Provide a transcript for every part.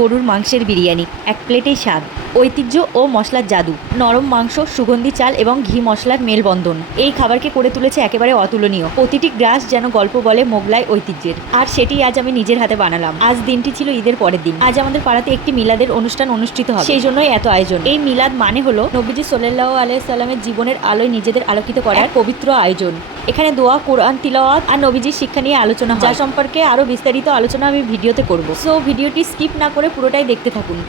গরুর মাংসের বিরিয়ানি, এক প্লেটেই স্বাদ, ঐতিহ্য ও মশলার জাদু, নরম মাংস, সুগন্ধি চাল এবং ঘি মশলার মেলবন্ধন এই খাবারকে করে তুলেছে একেবারে অতুলনীয়। প্রতিটি গ্রাস যেন গল্প বলে মোগলাই ঐতিহ্যের, আর সেটি আজ আমি নিজের হাতে বানালাম। আজ দিনটি ছিল ঈদের পরের দিন। আজ আমাদের পাড়াতে একটি মিলাদের অনুষ্ঠান অনুষ্ঠিত হবে, সেই জন্যই এত আয়োজন। এই মিলাদ মানে হলো নবীজি সাল্লাল্লাহু আলাইহি সাল্লামের জীবনের আলোয় নিজেদের আলোকিত করার পবিত্র আয়োজন। এখানে দোয়া, কোরআন তিলাওয়াত আর নবীজির শিক্ষা নিয়ে আলোচনা হয়, যা সম্পর্কে আরো বিস্তারিত আলোচনা আমি ভিডিওতে করব। সো ভিডিওটি স্কিপ না করে পুরোটাই দেখতে থাকুন।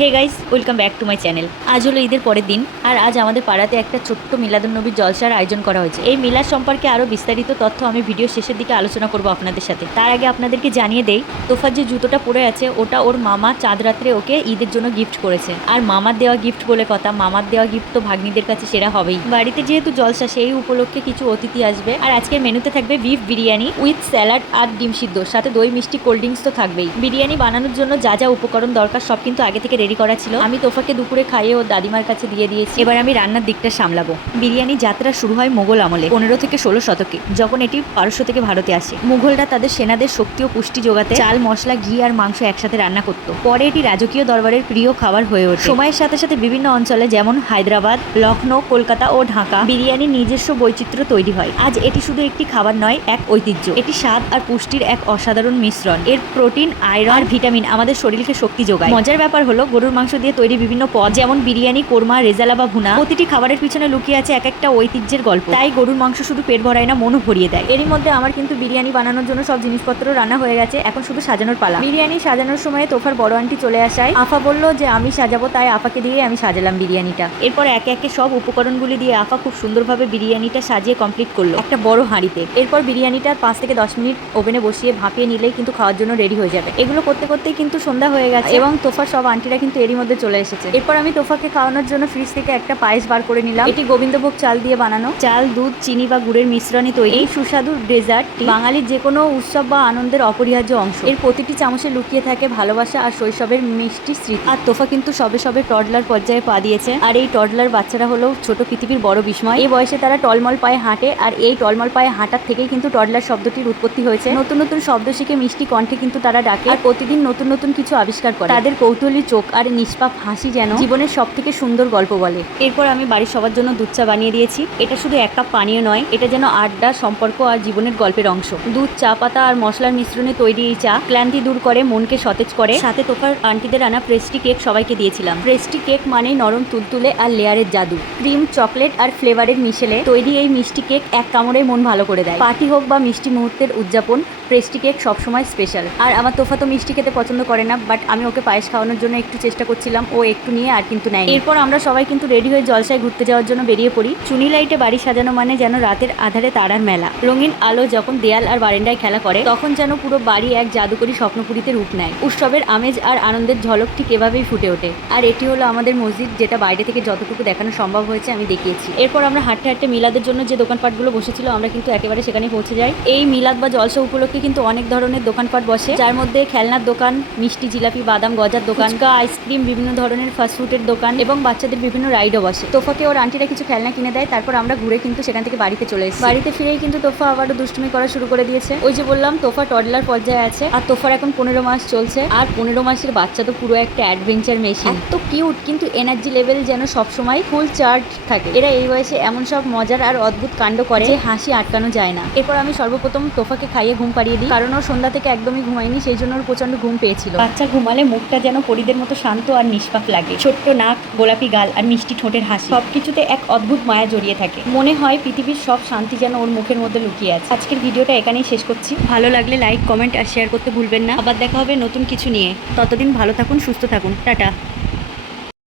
Hey guys, welcome back to my channel. আজ হলো ঈদের পরের দিন, আর আজ আমাদের পাড়াতে একটা ছোট্ট মিলাদুন্নবীর জলসার আয়োজন করা হয়েছে। এই মিলাদ সম্পর্কে আরও বিস্তারিত তথ্য আমি ভিডিও শেষের দিকে আলোচনা করব আপনাদের সাথে। তার আগে আপনাদেরকে জানিয়ে দেই, তোফার যে জুতোটা পরে আছে ওটা ওর মামা চাঁদ রাত্রে ওকে ঈদের জন্য গিফট করেছে। আর মামার দেওয়া গিফট বলে কথা, মামার দেওয়া গিফট তো ভাগ্নিদের কাছে সেরা হবেই। বাড়িতে যেহেতু জলসা, সেই উপলক্ষে কিছু অতিথি আসবে। আর আজকের মেনুতে থাকবে বিফ বিরিয়ানি উইথ স্যালাড আর ডিম সিদ্ধ, সাথে দই, মিষ্টি, কোল্ড ড্রিঙ্কস তো থাকবেই। বিরিয়ানি বানানোর জন্য যা যা উপকরণ দরকার সব কিন্তু আগে থেকে রেডি করা ছিল। আমি তোফাকে দুপুরে খাইয়ে ওর দাদিমার কাছে দিয়ে দিয়েছি। এবার আমি রান্নার দিকটা সামলাবো। বিরিয়ানি যাত্রা শুরু হয় মোগল আমলে 15 থেকে 16 শতকে, যখন এটি পারস্য থেকে ভারতে আসে। মুঘলরা তাদের সেনাদের শক্তি ও পুষ্টি যোগাতে চাল, মশলা, ঘি আর মাংস একসাথে রান্না করত। পরে এটি রাজকীয় দরবারের প্রিয় খাবার হয়ে ওঠে। সময়ের সাথে সাথে বিভিন্ন অঞ্চলে যেমন হায়দ্রাবাদ, লখনৌ, কলকাতা ও ঢাকা বিরিয়ানির নিজস্ব বৈচিত্র্য তৈরি হয়। আজ এটি শুধু একটি খাবার নয়, এক ঐতিহ্য। এটি স্বাদ আর পুষ্টির এক অসাধারণ মিশ্রণ। এর প্রোটিন, আয়রন আর ভিটামিন আমাদের শরীরকে শক্তি যোগায়। মজার ব্যাপার হলো, গরুর মাংস দিয়ে তৈরি বিভিন্ন পদ যেমন বিরিয়ানি, কোরমা, রেজালা বা ভুনা, প্রতিটি খাবারের পিছনে লুকিয়ে আছে এক একটা ঐতিহ্যের গল্প। তাই গরুর মাংস শুধু পেট ভরায় না, মনও ভরিয়ে দেয়। এরই মধ্যে আমার কিন্তু বিরিয়ানি বানানোর জন্য সব জিনিসপত্র রান্না হয়ে গেছে, এখন শুধু সাজানোর পালা। বিরিয়ানি সাজানোর সময় তোফার বড় আন্টি চলে আসায় আফা বলল যে আমি সাজাবো, তাই আফাকে দিয়ে আমি সাজালাম বিরিয়ানিটা। এরপর একে একে সব উপকরণগুলি দিয়ে আফা খুব সুন্দরভাবে বিরিয়ানিটা সাজিয়ে কমপ্লিট করলো একটা বড় হাঁড়িতে। এরপর বিরিয়ানিটা 5 থেকে 10 মিনিট ওভেনে বসিয়ে ভাপিয়ে নিলেই কিন্তু খাওয়ার জন্য রেডি হয়ে যাবে। এগুলো করতে করতেই কিন্তু সন্ধ্যা হয়ে গেছে এবং তোফার সব আন্টিরা কিন্তু এরই মধ্যে চলে এসেছে। এরপর আমি তোফাকে খাওয়ানোর জন্য ফ্রিজ থেকে একটা পায়েস বার করে নিলাম। এটি গোবিন্দভোগ চাল দিয়ে বানানো। চাল, দুধ, চিনি বা গুড়ের মিশ্রণে তৈরি এই সুস্বাদু ডেজার্ট বাঙালির যে কোনো উৎসব বা আনন্দের অপরিহার্য অংশ। এর প্রতিটি চামচে লুকিয়ে থাকে ভালোবাসা আর শৈশবের মিষ্টি স্মৃতি। আর তোফা কিন্তু সবে সবে টডলার পর্যায়ে পা দিয়েছে। আর এই টডলার বাচ্চারা হলো ছোট পৃথিবীর বড় বিস্ময়। এই বয়সে তারা টলমল পায়ে হাঁটে, আর এই টলমল পায়ে হাঁটার থেকেই কিন্তু টডলার শব্দটির উৎপত্তি হয়েছে। নতুন নতুন শব্দ শিখে মিষ্টি কণ্ঠে কিন্তু তারা ডাকে, আর প্রতিদিন নতুন নতুন কিছু আবিষ্কার করে। তাদের কৌতূহলী চোখ আর নিষ্পাপ হাসি যেন জীবনের সব থেকে সুন্দর গল্প বলে। এরপর আমি বাড়ির সবার জন্য দুধ চা বানিয়ে দিয়েছি। এটা শুধু এক কাপ পানীয় নয়, এটা যেন আড্ডা, সম্পর্ক আর জীবনের গল্পের অংশ। দুধ, চা পাতা আর মশলার মিশ্রণে তৈরি এই চা ক্লান্তি দূর করে, মনকে সতেজ করে। সাথে তোফার আন্টিদের আনা পেস্ট্রি কেক সবাইকে দিয়েছিলাম। পেস্ট্রি কেক মানে নরম তুলতুলে আর লেয়ারের জাদু। ক্রিম, চকলেট আর ফ্লেভারের মিশেলে তৈরি এই মিষ্টি কেক এক কামড়ে মন ভালো করে দেয়। পার্টি হোক বা মিষ্টি মুহূর্তের উদযাপন, পেস্ট্রি কেক সবসময় স্পেশাল। আর আমার তোফা তো মিষ্টি খেতে পছন্দ করে না, বাট আমি ওকে পায়েস খাওয়ানোর জন্য একটু চেষ্টা করছিলাম। ও একটু নিয়ে আর কিন্তু নেয়। এরপর আমরা সবাই কিন্তু রেডি হয়ে জলসায় ঘুরতে যাওয়ার জন্য বেরিয়ে পড়ি। চুনি লাইটে বাড়ি সাজানো মানে যেন রাতের আধারে তারার মেলা। রঙিন আলো যখন দেয়াল আর বারান্দায় খেলা করে, তখন যেন পুরো বাড়ি এক জাদুকরী স্বপ্নপুরীতে রূপ নেয়। উৎসবের আমেজ আর আনন্দের ঝলক ঠিক এভাবেই ফুটে ওঠে। আর এটি হলো আমাদের মসজিদ, যেটা বাইরে থেকে যতটুকু দেখানো সম্ভব হয়েছে আমি দেখিয়েছি। এরপর আমরা হাঁটতে হাঁটতে মিলাদের জন্য যে দোকানপাটগুলো বসেছিল আমরা কিন্তু একেবারে সেখানে পৌঁছে যাই। এই মিলাদ বা জলসা উপলক্ষে কিন্তু অনেক ধরনের দোকানপাট বসে, যার মধ্যে খেলনার দোকান, মিষ্টি, জিলাপি, বাদাম, গজার দোকান, আইসক্রিম, বিভিন্ন ধরনের ফাস্টফুডের দোকান এবং বাচ্চাদের বিভিন্ন রাইডও বসে। তোফাকে ওর আন্টিরা কিছু খেলনা কিনে দেয়, তারপর আমরা ঘুরে কিন্তু সেখান থেকে বাড়িতে চলে এসেছি। বাড়িতে ফিরেই কিন্তু তোফা আবারও দুষ্টুমি করা শুরু করে দিয়েছে। ওই যে বললাম, তোফা টডলার পর্যায়ে আছে, আর তোফার এখন 15 মাস চলছে। আর 15 মাসের বাচ্চা তো পুরো একটা অ্যাডভেঞ্চার মেশিন। এত কিউট, কিন্তু এনার্জি লেভেল যেন সবসময় ফুল চার্জ থাকে। এরা এই বয়সে এমন সব মজার আর অদ্ভুত কাণ্ড করে যে হাসি আটকানো যায় না। এরপর আমি সর্বপ্রথম তোফাকে খাইয়ে ঘুম পাড়িয়ে দিই, কারণ ওর সন্ধ্যা থেকে একদমই ঘুমায়নি, সেই জন্য ওর প্রচন্ড ঘুম পেয়েছিল। বাচ্চা ঘুমালে মুখটা যেন পরীদের মতো শান্ত আর নিষ্পাপ লাগে। ছোট্ট নাক, গোলাপি গাল আর মিষ্টি ঠোঁটের হাসি, সবকিছুতে এক অদ্ভুত মায়া জড়িয়ে থাকে। মনে হয় পৃথিবীর সব শান্তি যেন ওর মুখের মধ্যে লুকিয়ে আছে। আজকের ভিডিওটা এখানেই শেষ করছি। ভালো লাগলে লাইক, কমেন্ট আর শেয়ার করতে ভুলবেন না। আবার দেখা হবে নতুন কিছু নিয়ে। ততদিন ভালো থাকুন, সুস্থ থাকুন, টাটা।